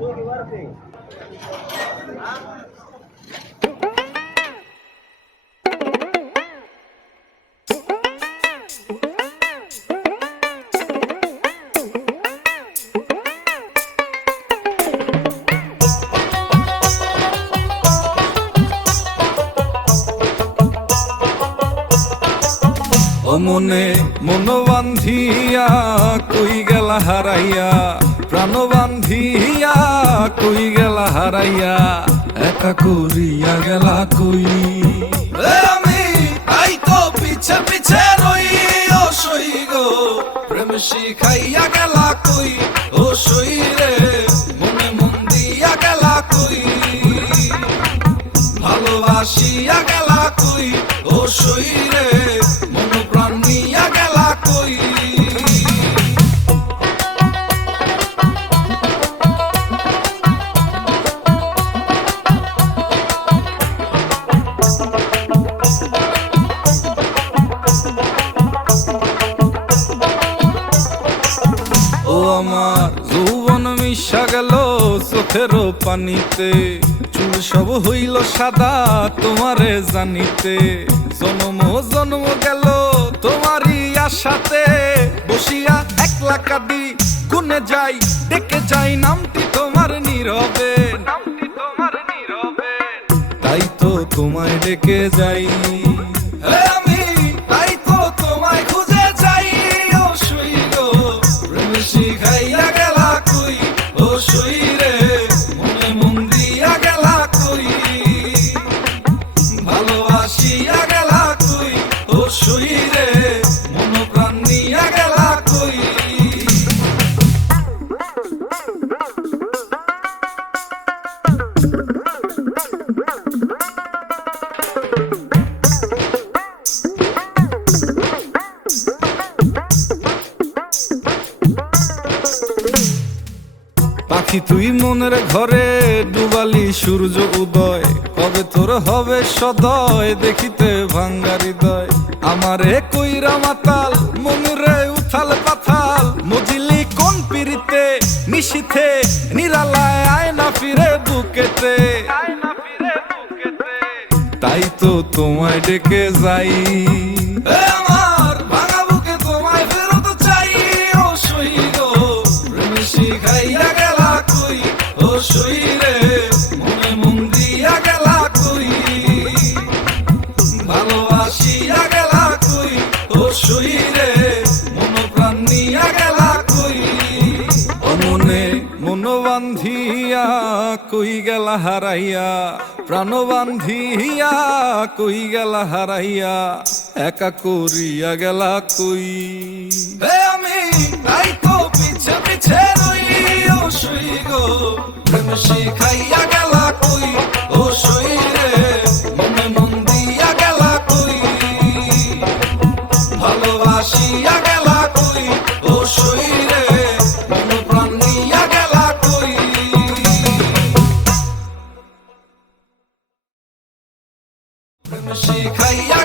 ও মনে মন বান্ধিয়া কই গেলা হারাইয়া, প্রাণ বান্ধিয়া কই গেলা হারাইয়া, একা করিয়া গেলা কই। আমি তাই তো পিছে পিছে রই ও সই গো, প্রেম শিখাইয়া গেলা কই ও সই রে, মনে মন দিয়া গেলা কই, ভালোবাসিয়া গেলা কই ও সই রে, মন প্রাণ নিয়া গেলা কই। ও আমার যৌবন মিশা গেল চোখের পানিতে, চুল সব হইল সাদা তোমারে জানিতে, জন্ম জন্ম গেল তোমারই আশাতে, বসিয়া একলা কাঁদি গুনে যাই, ডেকে যাই নামটি তোমার নীরবে, তাই তো তোমায় ডেকে যাই। আমি তাই তো তোমায় খুঁজে যাই ও সই গো, প্রেম শিখাইয়া গেলা কই ও সই রে, মনে মন দিয়া গেলা কই, ভালোবাসিয়া গেলা কই ও সই রে, মন প্রাণ নিয়া গেলা কই। পাখি তুই মনের ঘরে ডুবালি সূর্য উদয়, কবে তোর হবে সদয় দেখিতে ভাঙ্গা হৃদয়, আমারে কইরা মাতাল মনুরে উথাল পাথাল, মজিলি কোন পিরিতে নিশিথে নিরালায় আয় না ফিরে বুকেতে, তাই তো তোমায় ডেকে যাই। আমার ভাঙা বুকে তোমায় ফেরত চাই ও সই গো, প্রেম শিখাইয়া গেলা কই ও সই রে, মনে মন দিয়া গেলা কই, ভালোবাসিয়া গেলা কই ও সই রে, মন প্রাণ নিয়া গেলা কই। ও মনে মন বান্ধিয়া কই গেলা হারাইয়া, প্রাণ বান্ধিয়া কই গেলা হারাইয়া, একা করিয়া গেলা কই। আমি তাই তো পিছে পিছে রই ও সই গো, প্রেম শিখাইয়া গেলা কই ও সই রে, মনে মন দিয়া গেলা কই, ভালোবাসিয়া গেলা কই ও সই রে, মন প্রাণ নিয়া গেলা কই। প্রেম শিখাইয়া